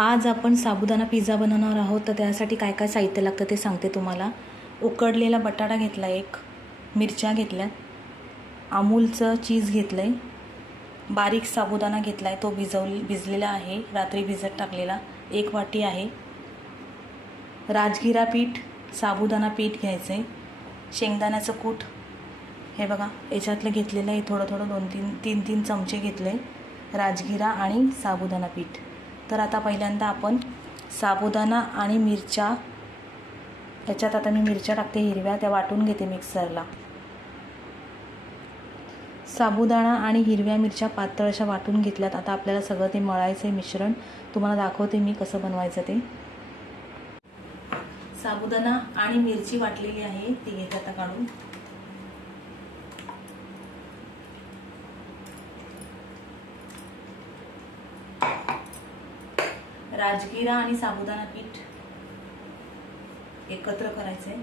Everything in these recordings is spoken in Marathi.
आज आपण साबुदाणा पिझ्झा बनवणार आहोत तर त्यासाठी काय काय साहित्य लागतं ते सांगते तुम्हाला. उकडलेला बटाटा घेतला एक मिरच्या घेतल्या अमूलचं चीज घेतलं आहे बारीक साबुदाणा घेतला आहे तो भिजवल भिजलेला आहे. रात्री भिजत टाकलेला एक वाटी आहे. राजगिरा पीठ साबुदाणा पीठ घ्यायचं आहे शेंगदाण्याचं कूट. हे बघा याच्यातलं घेतलेलं आहे थोडं थोडं दोन तीन तीन तीन चमचे घेतले राजगिरा आणि साबुदाणा पीठ. तर आता पहिल्यांदा आपण साबुदाणा आणि मिरच्या. याच्यात आता मी मिरच्या टाकते हिरव्या त्या वाटून घेते मिक्सरला. साबुदाणा आणि हिरव्या मिरच्या पातळ अशा वाटून घेतल्यात. आता आपल्याला सगळं ते मळायचं आहे मिश्रण. तुम्हाला दाखवते मी कसं बनवायचं ते. साबुदाणा आणि मिरची वाटलेली आहे ती घेते आता काढून. राजगिरा आणि साबुदाणा पीठ एकत्र करायचंय.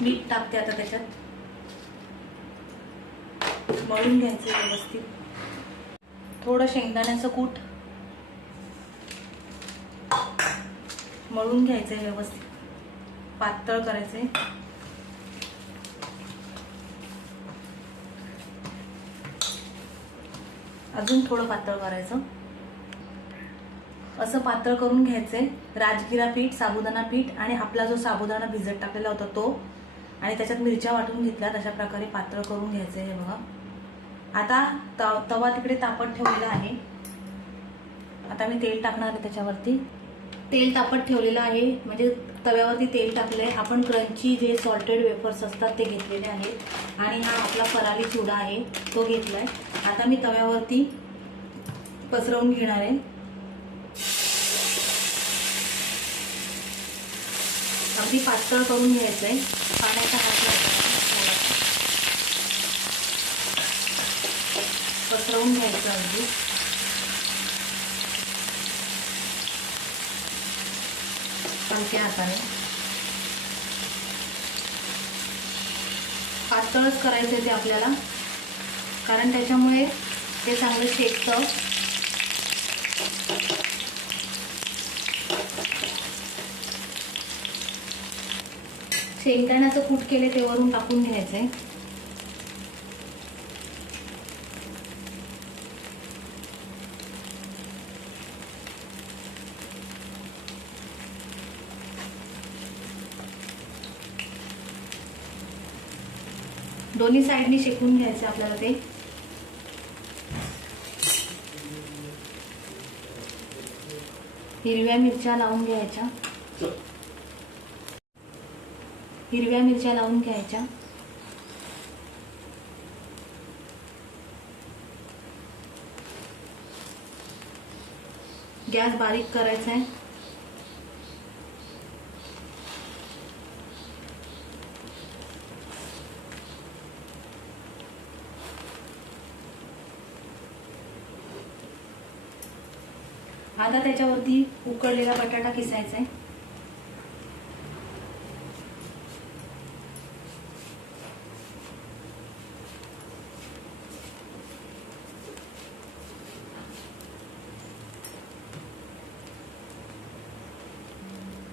मीठ टाकते आता त्याच्यात. मळून घ्यायचं व्यवस्थित. थोडं शेंगदाण्याचं कूट मळून घ्यायचंय व्यवस्थित. पातळ करायचंय. अजून थोडं पातळ करायचं. असं पातळ करून घ्यायचंय राजगिरा पीठ साबुदाणा पीठ आणि आपला जो साबुदाणा भिजत टाकलेला होता तो आणि त्याच्यात मिरच्या वाटून घेतल्या. तशा प्रकारे पातळ करून घ्यायचंय हे बघा. आता त- तवा तिकडे तापत ठेवलेला आहे. आता मी तेल टाकणार आहे त्याच्यावरती. तेल तापत ठेवलेलं आहे. म्हणजे तव्यावरती तेल टाकलं आहे आपण क्रंची जे सॉल्टेड वेफर्स असतात ते घेतलेले आहेत. आणि हा आपला फराली चुडा आहे तो घेतला आहे आता मी तव्यावरती पसरवून घेणार आहे. अगदी पातळ करून घ्यायचं आहे पाण्याचा हात पसरवून घ्यायचं अगदी. हलक्या हाताने पातळच करायचं ते आपल्याला. कारण त्याच्यामुळे ते चांगलं शेकतं. शेंगदाण्याचं कूट केले ते वरून टाकून घ्यायचंय दोन्ही साईडनी शेकून घ्यायचं आपल्याला ते. हिरव्या मिरच्या लावून घ्यायच्या. हिरव्या मिरच्या लावून घ्यायच्या. गॅस बारीक करायचा आहे. आता त्याच्यावरती उकडलेला बटाटा किसायचा आहे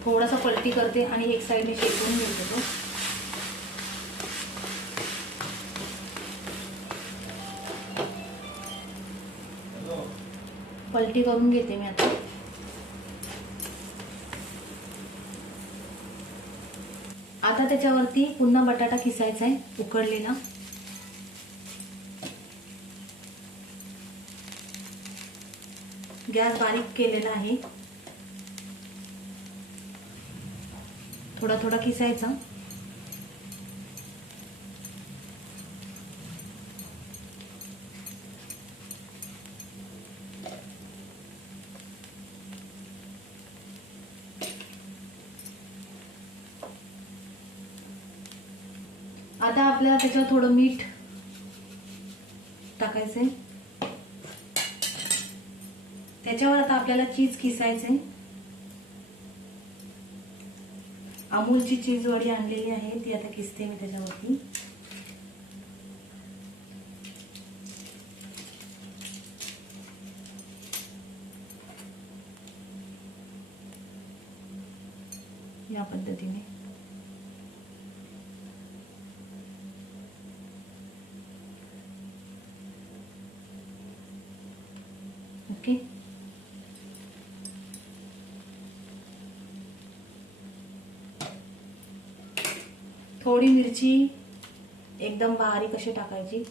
थोडासा पलटी करते आणि एक साईडने शेकून घेते पलटी करून घेते मी आता. आता त्याच्यावरती पुन्हा बटाटा किसायचा आहे उकडलेला. गॅस बारीक केलेला आहे. थोडा थोडा किसायचा. आता आपल्याला त्याच्यावर थोडं मीठ टाकायचंय. त्याच्यावर आता आपल्याला चीज किसायचंय. अमूलची चीज वडी आणलेली आहे ती आता किसते मी त्याच्यावरती. या पद्धतीने. ओके? थोडी मिरची एकदम बारीक अशी टाकायची.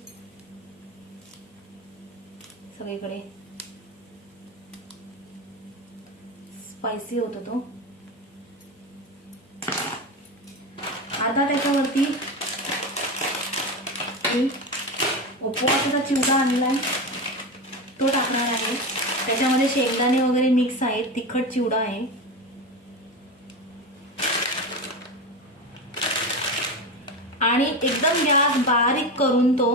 सगळीकडे. स्पायसी होतो तो. आता त्याच्यावरती उपवासाचा चिवडा आणला आहे तो टाकणार आहे. त्याच्यामध्ये शेंगदाणे वगैरे मिक्स आहेत. तिखट चिवडा आहे. आणि एकदम गॅस बारीक करून तो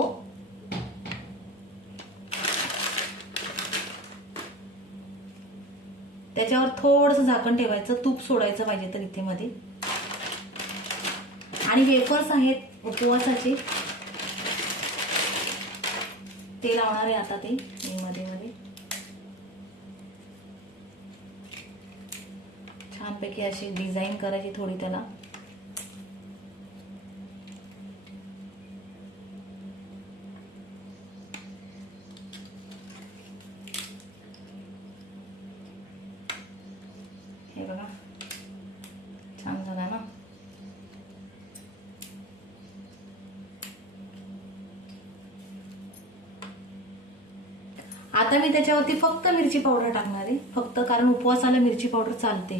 त्याच्यावर थोडंसं झाकण ठेवायचं. तूप सोडायचं पाहिजे तर इथे मध्ये. आणि वेफर्स आहेत उपवासाचे. ते लावणार आहे आता ते मी मध्ये मध्ये. छानपैकी अशी डिझाईन करायची थोडी त्याला. हे बघा. आता मी त्याच्यावरती फक्त मिरची पावडर टाकणार आहे. फक्त कारण उपवासाला मिरची पावडर चालते.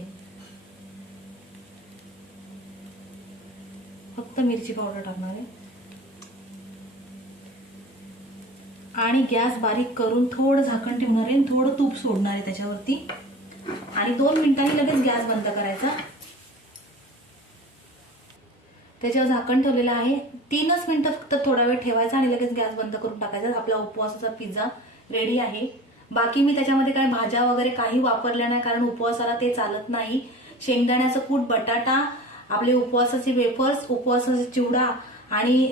फक्त मिरची पावडर टाकणार आहे. आणि गॅस बारीक करून थोडं झाकण ठेवणार आहे आणि थोडं तूप सोडणार आहे त्याच्यावरती. आणि दोन मिनिटांनी लगेच गॅस बंद करायचा. त्याच्यावर झाकण ठेवलेलं आहे. तीनच मिनिटं फक्त थोडा वेळ ठेवायचा आणि लगेच गॅस बंद करून टाकायचा. आपला उपवासाचा पिझ्झा रेडी आहे. बाकी मी त्याच्यामध्ये काय भाज्या वगैरे काही वापरल्या नाही कारण उपवासाला ते चालत नाही. शेंगदाण्याचं कूट बटाटा आपले उपवासाचे वेफर्स उपवासाचे चिवडा आणि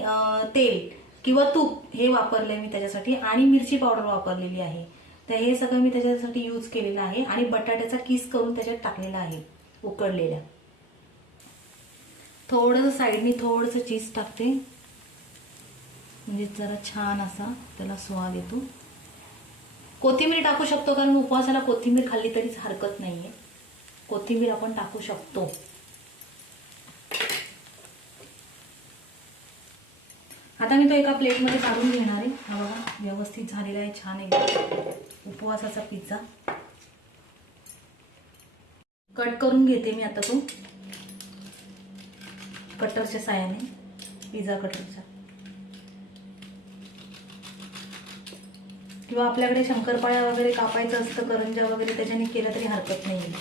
तेल किंवा तूप हे वापरले मी त्याच्यासाठी आणि मिरची पावडर वापरलेली आहे. तर हे सगळं मी त्याच्यासाठी यूज केलेलं आहे आणि बटाट्याचा किस करून त्याच्यात टाकलेला आहे उकडलेल्या. थोडंसं साईडनी थोडंसं चीज टाकते. म्हणजे जरा छान असा त्याला स्वाद येतो. कोथिंबीर टाकू शकतो कारण उपवासाला कोथिंबीर खाल्ली तरीच हरकत नाहीये. कोथिंबीर आपण टाकू शकतो. आता मी तो एका प्लेटमध्ये काढून घेणार आहे. हा बघा व्यवस्थित झालेला आहे छान आहे. उपवासाचा पिझ्झा. कट करून घेते मी आता तो. कटरच्या साह्याने. पिझ्झा कटरच्या किंवा आपल्याकडे शंकरपाळ्या वगैरे कापायचं असतं करंजा वगैरे त्याच्याने केलं तरी हरकत नाही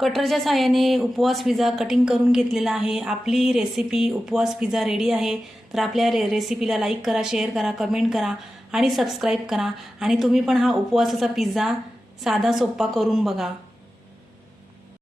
कटरच्या साहाय्याने उपवास पिझ्झा कटिंग करून घेतलेला आहे. आपली रेसिपी उपवास पिझ्झा रेडी आहे. तर आपल्या रे रेसिपीला लाईक करा शेअर करा कमेंट करा आणि सबस्क्राईब करा. आणि तुम्ही पण हा उपवासाचा पिझ्झा साधा सोप्पा करून बघा.